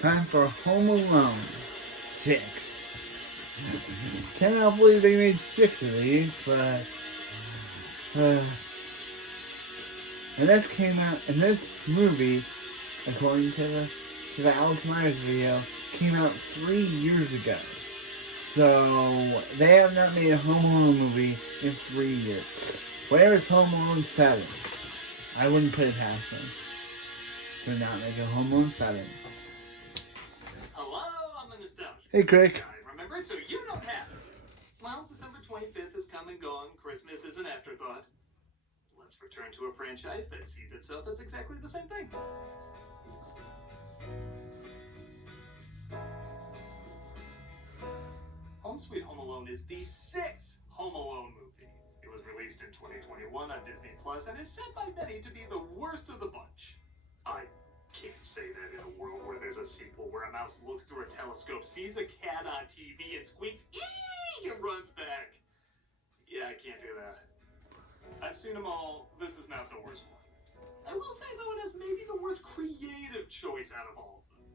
Time for Home Alone 6. Cannot believe they made 6 of these, but and this came out, and this movie, according to the Alex Myers video, came out 3 years ago. So they have not made a Home Alone movie in 3 years. Where is Home Alone 7? I wouldn't put it past them to not make a Home Alone 7. Hello, I'm the nostalgia. Hey, Crick. I remember, so you don't have it. Well, December 25th has come and gone. Christmas is an afterthought. Let's return to a franchise that sees itself as exactly the same thing. Home Sweet Home Alone is the 6th Home Alone movie. It was released in 2021 on Disney Plus and is said by many to be the worst of the bunch. I can't say that in a world where there's a sequel where a mouse looks through a telescope, sees a cat on TV, and squeaks, "Eee!" and runs back. Yeah, I can't do that. I've seen them all. This is not the worst one. I will say, though, it is maybe the worst creative choice out of all of them.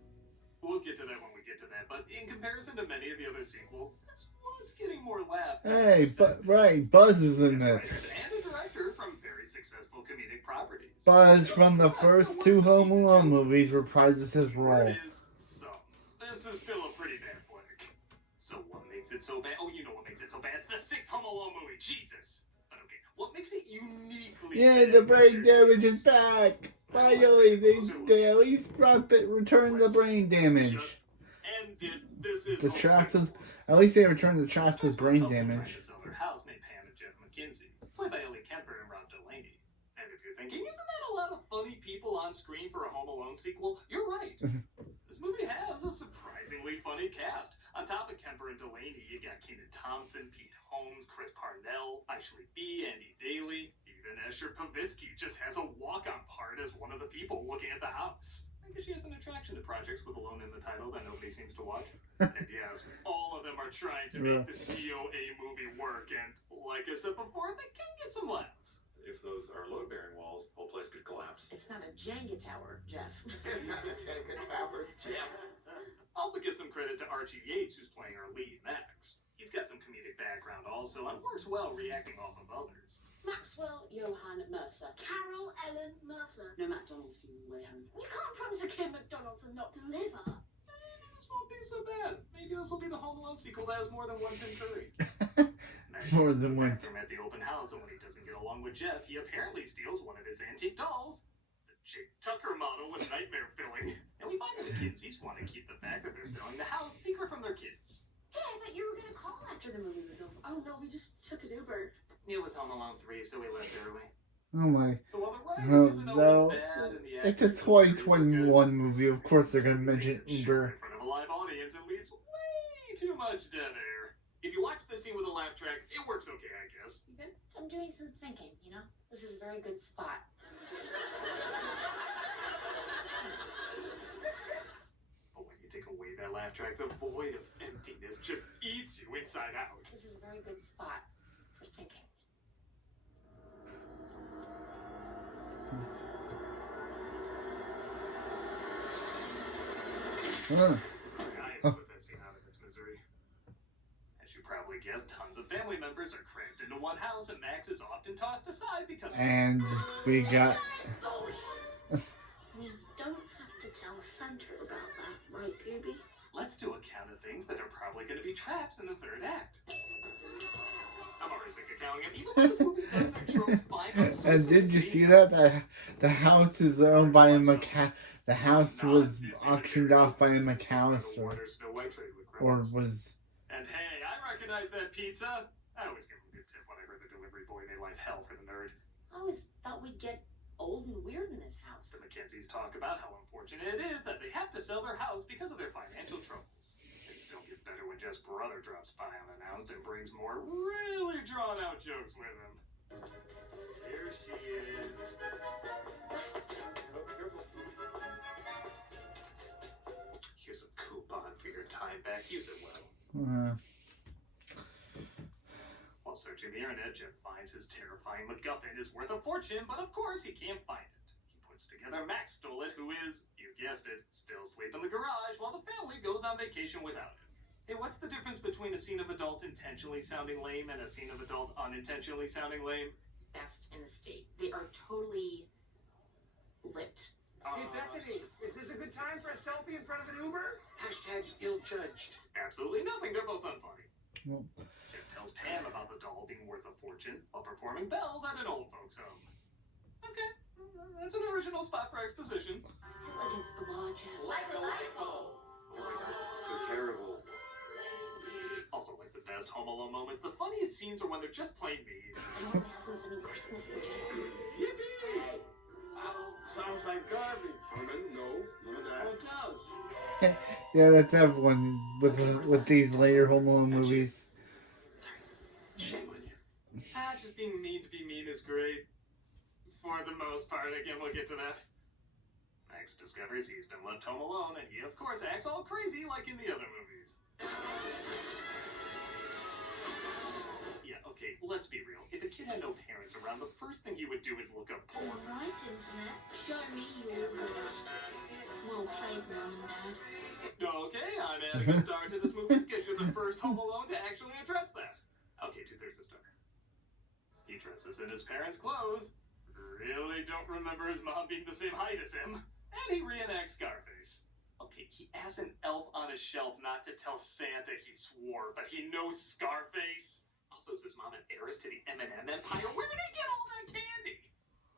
We'll get to that when we get to that, but in comparison to many of the other sequels, this was getting more laughs. Hey, right, Buzz is in this. And a director from very successful comedic properties. Buzz from the first 2 Home Alone movies reprises his role. This is still a pretty bad flick. So what makes it so bad? Oh, you know what makes it so bad. It's the 6th Home Alone movie. Jesus. But okay, what makes it uniquely Yeah, the brain damage is back. Finally, they at least returned the brain damage. And this is The Travis, at least they returned the Travis brain damage. House named Pam and Jeff McKinsey, played by Ellie Kemper and Rob Delaney. And if you're thinking, isn't that a lot of funny people on screen for a Home Alone sequel? You're right. This movie has a surprisingly funny cast. On top of Kemper and Delaney, you got Kenan Thompson, Pete Holmes, Chris Parnell, Ashley B, Andy Daly. Even Esther Povitsky just has a walk-on part as one of the people looking at the house. I guess she has an attraction to projects with Alone in the title that nobody seems to watch. And yes, all of them are trying to make the COA movie work, and like I said before, they can get some laughs. If those are load-bearing walls, the whole place could collapse. It's not a Jenga tower, Jeff. It's not a Jenga tower, Jeff. Also give some credit to Archie Yates, who's playing our lead, Max. He's got some comedic background also, and works well reacting off of others. Maxwell Johann Mercer. Carol Ellen Mercer. No McDonald's for you, Wayne. You can't promise a kid McDonald's and not deliver. This won't be so bad. Maybe this will be the Home Alone sequel that has more than one Tim Curry. More than one. From at the open house, and when he doesn't get along with Jeff, he apparently steals one of his antique dolls. The Jake Tucker model with nightmare filling. And we find that the Kinseys want to keep the fact that they're selling the house secret from their kids. Hey, I thought you were going to call after the movie was over. Oh no, we just took an Uber. It was Home Alone 3, so we left early. Oh my. So while the writing isn't always bad and the It's a 2021 movie. Of course they're going to mention Uber. In front of a live audience, it leaves way too much dead air. If you watch the scene with a laugh track, it works okay, I guess. You good? I'm doing some thinking, you know? This is a very good spot. But when you take away that laugh track, the void of emptiness just eats you inside out. This is a very good spot for thinking. Sorry, I put that scene out of its misery. As you probably guessed, tons of family members are crammed into one house, and Max is often tossed aside because. And we got. We don't have to tell Santa about that, right, Gooby? Let's do a count of things that are probably going to be traps in the third act. I'm already sick of counting it. Even when this movie does their tropes fine. And did you see that? The house is owned by a The house was auctioned off by a McAllister. Or was. And hey, I recognize that pizza. I always give him a good tip when I heard the delivery boy made life hell for the nerd. I always thought we'd get old and weird in this house. The Mackenzies talk about how unfortunate it is that they have to sell their house because of their financial troubles. Things don't get better when Jeff's brother drops by unannounced and brings more really drawn-out jokes with him. Here she is. Here's a coupon for your time back. Use it well. While searching the internet, Jeff finds his terrifying MacGuffin is worth a fortune, but of course he can't find it. He puts together Max stole it, who is, you guessed it, still asleep in the garage while the family goes on vacation without him. Hey, what's the difference between a scene of adults intentionally sounding lame and a scene of adults unintentionally sounding lame? Best in the state. They are totally lit. Hey, Bethany, is this a good time for a selfie in front of an Uber? Hashtag ill-judged. Absolutely nothing. They're both unfunny. Well, Jim tells Pam about the doll being worth a fortune while performing bells at an old folks' home. Okay, that's an original spot for exposition. Still against the law, Jeff. Like a light bulb. Oh my gosh, this is so terrible. Also, like the best Home Alone moments, the funniest scenes are when they're just plain mean. Anyone else is spending Christmas in jail. Yippee! Sounds like garbage. Herman, no, none of that. Oh, it does. yeah, that's everyone with these later Home Alone movies. Shame on you. Just being mean to be mean is great. For the most part, again, we'll get to that. Max discovers he's been left home alone, and he, of course, acts all crazy like in the other movies. Yeah, okay, let's be real. If a kid had no parents around, the first thing he would do is look up porn. Right, Internet. Show me your list. We'll play Mom and Dad. Okay, I'm adding a star to this movie because you're the first Home Alone to actually address that. Okay, 2/3 a star. He dresses in his parents' clothes. Really don't remember his mom being the same height as him. And he reenacts Scarface. Okay, he asked an elf on a shelf not to tell Santa he swore, but he knows Scarface. Also, is his mom an heiress to the M&M empire? Where did he get all that candy?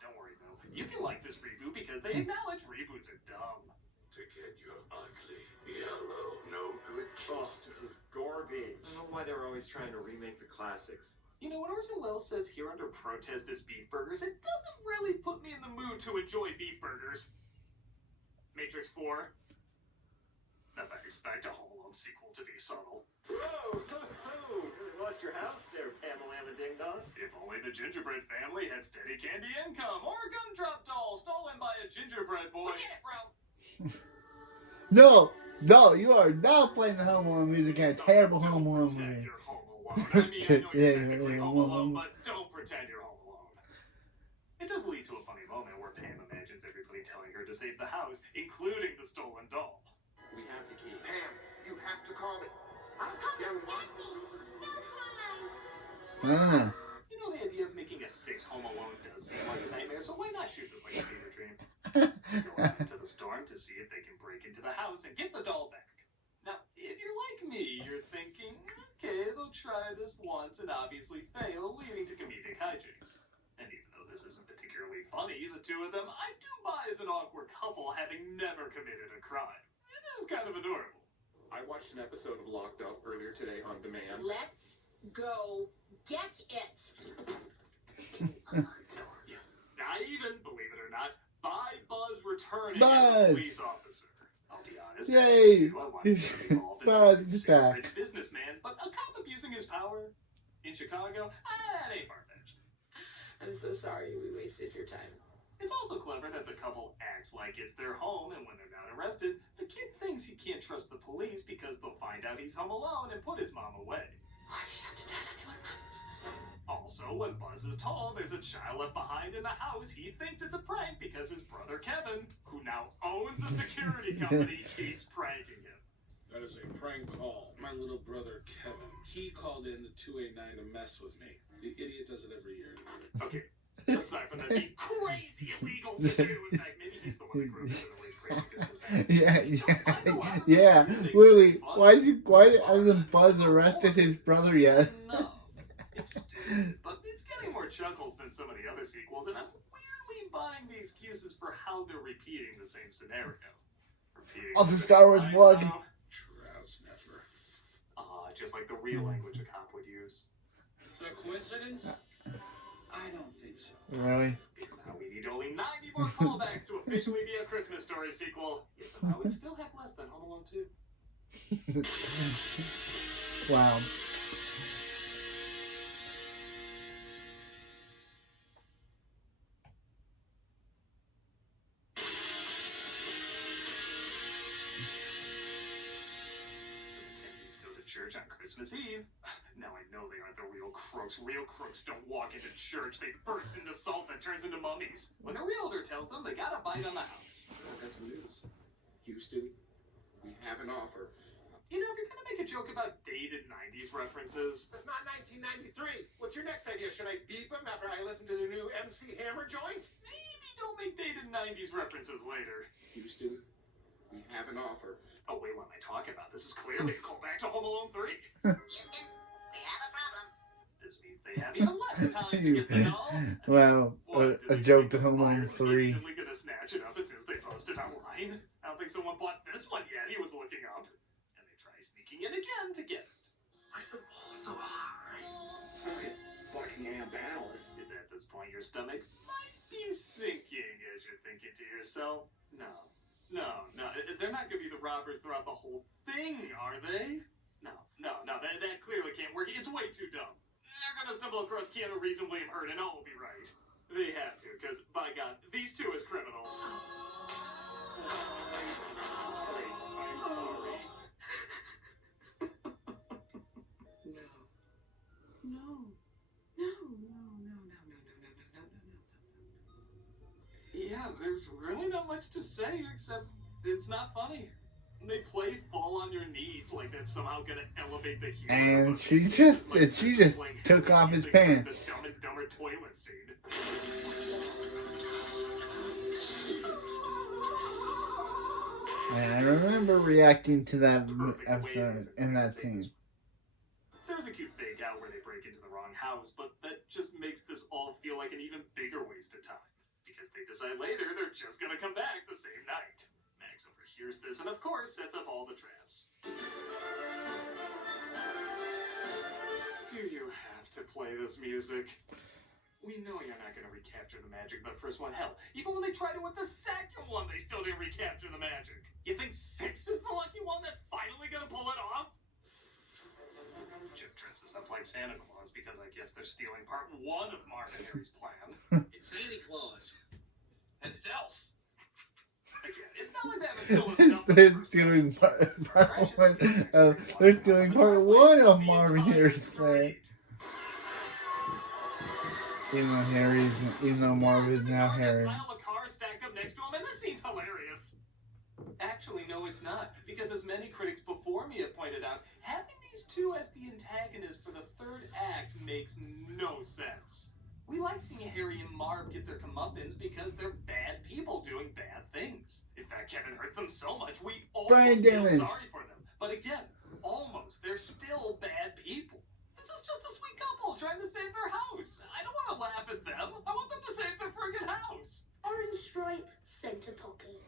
Don't worry, though. You can like this reboot because they acknowledge reboots are dumb. To get your ugly, yellow, no good Oh, taste. this is garbage. I don't know why they're always trying to remake the classics. You know, when Orson Welles says here under protest is beef burgers, it doesn't really put me in the mood to enjoy beef burgers. Matrix 4. Never expect a Home Alone sequel to be subtle. Whoa! Really lost your house there, Pamela Ding Dong. If only the gingerbread family had steady candy income, or a gumdrop doll stolen by a gingerbread boy. Get it, bro! No, you are not playing the Home Alone music in a terrible Home Alone Pretend movie. you're Home Alone. I mean, I know you're Yeah, technically yeah, Home yeah. Alone, but don't pretend you're Home Alone. It does lead to a funny moment where Pam imagines everybody telling her to save the house, including the stolen doll. We have the key. Pam, you have to call me. I'm coming, Yeah, what? Daphne. No flying. Ah. You know, the idea of making a 6 Home Alone does seem like a nightmare, so why not shoot this like a fever dream? Go out into the storm to see if they can break into the house and get the doll back. Now, if you're like me, you're thinking, okay, they'll try this once and obviously fail, leading to comedic hijinks. And even though this isn't particularly funny, the two of them I do buy as an awkward couple having never committed a crime. It is kind of adorable. I watched an episode of Locked Up earlier today on demand. Let's go get it. Not even, believe it or not, by Buzz returning Buzz! as a police officer. I'll be honest, Yay! I wanted to get involved in Buzz some is insane back. rich businessman, but a cop abusing his power in Chicago, that ain't far-fetched. I'm so sorry we wasted your time. It's also clever that the couple acts like it's their home, and when they're not arrested, the kid thinks he can't trust the police because they'll find out he's home alone and put his mom away. Why do you have to tell anyone, Max? Also, when Buzz is told there's a child left behind in the house, he thinks it's a prank because his brother Kevin, who now owns a security company, keeps pranking him. That is a prank call. My little brother Kevin, he called in the 289 to mess with me. The idiot does it every year. Okay, aside from that being crazy illegal to do, in fact, maybe he's the one that grew up in the way crazy. Yeah. Literally, why hasn't Buzz arrested his brother yet? No, it's stupid, but it's getting more chuckles than some of the other sequels, and I'm weirdly buying the excuses for how they're repeating the same scenario. Repeating Also, the Star Wars same blood. line, Trouse never. just like the real language a cop would use. A coincidence? I don't think so. Really? Now we need only 90 more callbacks to officially be a Christmas Story sequel. Yes, I would still have less than Home Alone 2. Wow. The Mackenzies go to church on Christmas Eve. Now I know they aren't the real crooks. Real crooks don't walk into church. They burst into salt that turns into mummies. When a realtor tells them they got a bite on the house. I got some news. Houston, we have an offer. You know, if you're gonna make a joke about dated 90s references, It's not 1993. What's your next idea? Should I beep him after I listen to the new MC Hammer joint? maybe don't make dated 90s references later. Houston, we have an offer. Oh, wait, what am I talking about? This is clearly a callback to Home Alone 3. Houston, we have a problem. This means they have even less time to get the doll. Well, What, a did they joke think to Home the Alone buyers were 3. instantly gonna snatch it up as soon as they posted online? I don't think someone bought this one yet. He was looking up. And they try sneaking in again to get it. Why's the ball so high? It's like Buckingham Palace. It's at this point your stomach might be sinking as you're thinking to yourself, no, they're not gonna be the robbers throughout the whole thing, are they? No, that clearly can't work. It's way too dumb. They're gonna stumble across Keanu Reeves and William Hurt and all will be right. They have to, because, by God, these two as criminals. I'm sorry. Yeah, there's really not much to say except it's not funny. They play fall on your knees like that's somehow gonna elevate the humor. And but she it's just like playing took off his music from pants. The Dumb and Dumber toilet scene. And I remember reacting to that Perfect way episode to and that say scene. this. There's a cute fake out where they break into the wrong house, but that just makes this all feel like an even bigger waste of time. Because they decide later they're just gonna come back the same night. Max overhears this and of course sets up all the traps. Do you have to play this music? We know you're not gonna recapture the magic of the first one. Hell, even when they tried it with the second one, they still didn't recapture the magic. You think 6 is the lucky one that's finally gonna pull it off? Chip dresses up like Santa Claus because I guess they're stealing part 1 of Marv and Harry's plan. It's Santa Claus. And it's Elf. Again, it's not like they haven't stolen enough. They're stealing part one of Marvin Harry's plan. Even though Marv is now Harry. Pile of cars stacked up next to him, and this scene's hilarious. Actually, no, it's not, because as many critics before me have pointed out, having these two as the antagonists for the third act makes no sense. We like seeing Harry and Marv get their comeuppance because they're bad people doing bad things. In fact, Kevin hurts them so much we almost feel sorry for them. But again, almost. They're still bad people. This is just a sweet couple trying to save their house. I don't want to laugh at them. I want them to save their friggin' house. Orange stripe, center pocket.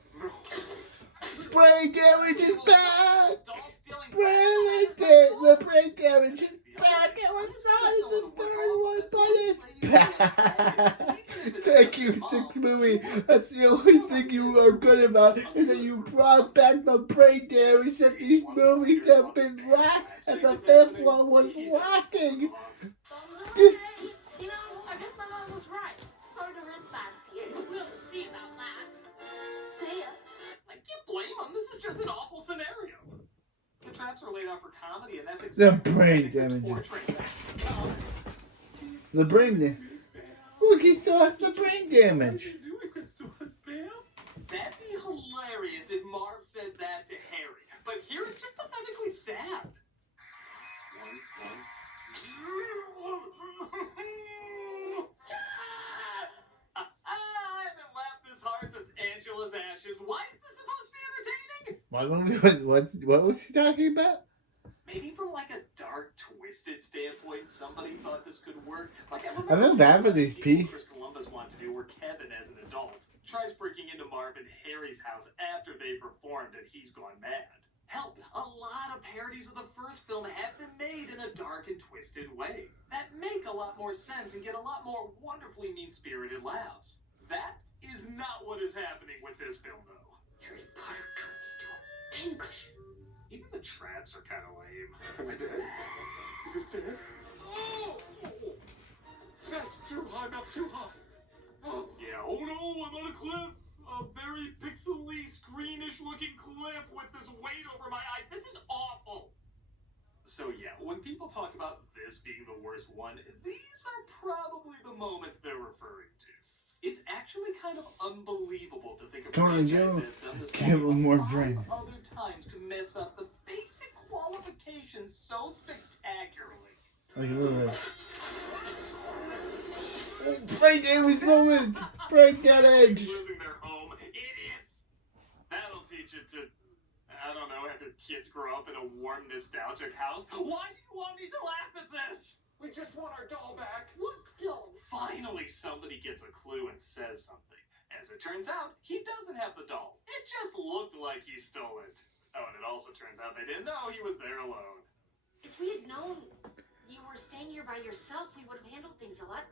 Brain damage is back! Doll stealing. The brain damage is back! I was not in the third one, but it's back! Thank you, 6 movie. That's the only thing you are good about, is that you brought back the brain damage that these movies have been lacking, and the 5th one was lacking! Okay, you know, I guess my mom was right. Murder is bad for you. We'll see about that. See ya. I can't blame them. This is just an awful scenario. The traps are laid out for comedy, and that's The exactly brain damage. The brain damage. Look, he still has the brain damage. That'd be hilarious if Marv said that to Harry. But here it's just pathetically sad. I haven't laughed this hard since Angela's Ashes. Why is this supposed to be entertaining? What was he talking about? Maybe from like a dark, twisted standpoint, somebody thought this could work. Like I feel bad for these people. Chris Columbus wanted to do where Kevin, as an adult, tries breaking into Marv and Harry's house after they've reformed and he's gone mad. Hell, a lot of parodies of the first film have been made in a dark and twisted way that make a lot more sense and get a lot more wonderfully mean-spirited laughs. That is not what is happening with this film, though. Harry Potter turned into a pincushion. Even the traps are kind of lame. Am I dead? Is this dead? Oh! That's too high, not too high. Oh. Yeah, oh no, I'm on a cliff! A very pixely, screenish looking cliff with this weight over my eyes. This is awful! So yeah, when people talk about this being the worst one, these are probably the moments they're referring to. It's actually kind of unbelievable to think of Come on, franchise Joe. that's done this Give movie him more 5 drink. other times to mess up the basic qualifications so spectacularly. Like a little bit. Brain damage moment! Break that edge! Losing their home. Idiots! That'll teach you to, I don't know, have your kids grow up in a warm, nostalgic house. Why do you want me to laugh at this? We just want our doll back. What doll? Finally, somebody gets a clue and says something. As it turns out, he doesn't have the doll. It just looked like he stole it. Oh, and it also turns out they didn't know he was there alone. If we had known you were staying here by yourself, we would have handled things a lot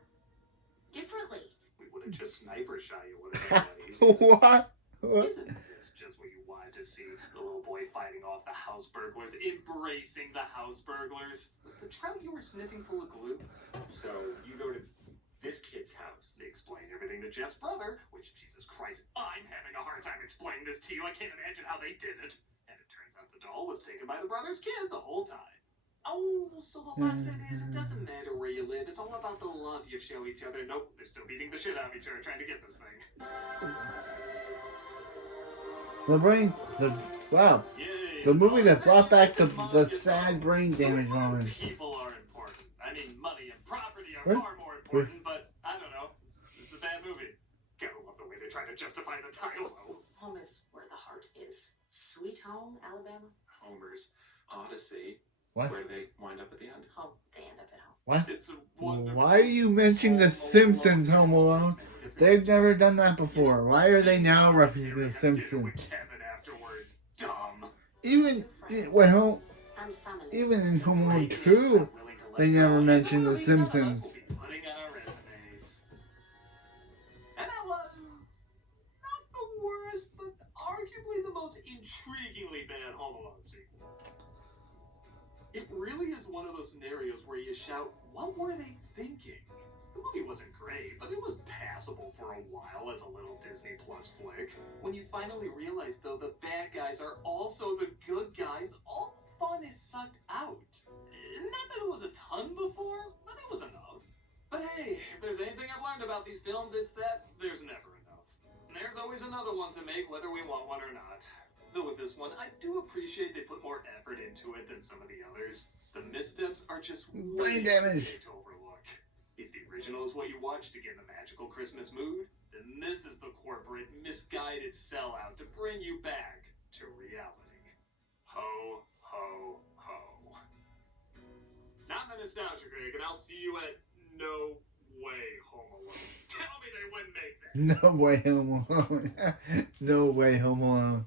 differently. We would have just sniper shot you. Would have been easy. What? Isn't this just what you wanted to see? The little boy fighting off the house burglars, embracing the house burglars. Was the trout you were sniffing full of glue? So you go to this kid's house. They explained everything to Jeff's brother, which, Jesus Christ, I'm having a hard time explaining this to you. I can't imagine how they did it. And it turns out the doll was taken by the brother's kid the whole time. Oh, so the lesson is it doesn't matter where you live. It's all about the love you show each other. Nope, they're still beating the shit out of each other trying to get this thing. The brain. Wow. Yay, The movie that brought back the Mom sad brain damage moment. People are important. I mean, money and property are What? far more important, but I don't know. It's a bad movie. Gotta love the way they try to justify the title, though. Home is where the heart is. Sweet home, Alabama. Homer's Odyssey. What? Where they wind up at the end. Home. They end up at home. What? It's a wonderful. Why are you mentioning The Simpsons Home Alone? They've never done that before. Why are they now referencing The Simpsons? Kevin afterwards. Dumb. Even well, And family. even in Home Alone 2, they never mentioned The Simpsons. We'll be putting on our resumes. And that was not the worst, but arguably the most intriguingly bad Home Alone sequel. It really is one of those scenarios where you shout, what were they thinking? The movie wasn't great, but it was passable for a while as a little Disney Plus flick. When you finally realize, though, the bad guys are also the good guys, all the fun is sucked out. Not that it was a ton before, but it was enough. But hey, if there's anything I've learned about these films, it's that there's never enough. And there's always another one to make, whether we want one or not. Though with this one, I do appreciate they put more effort into it than some of the others. The missteps are just way Brain too damage. big to overlook. If the original is what you watch to get in the magical Christmas mood, then this is the corporate, misguided sellout to bring you back to reality. Ho, ho, ho. I'm the Nostalgia Greg, and I'll see you at No Way Home Alone. Tell me they wouldn't make that. No way, Home Alone. No way, Home Alone.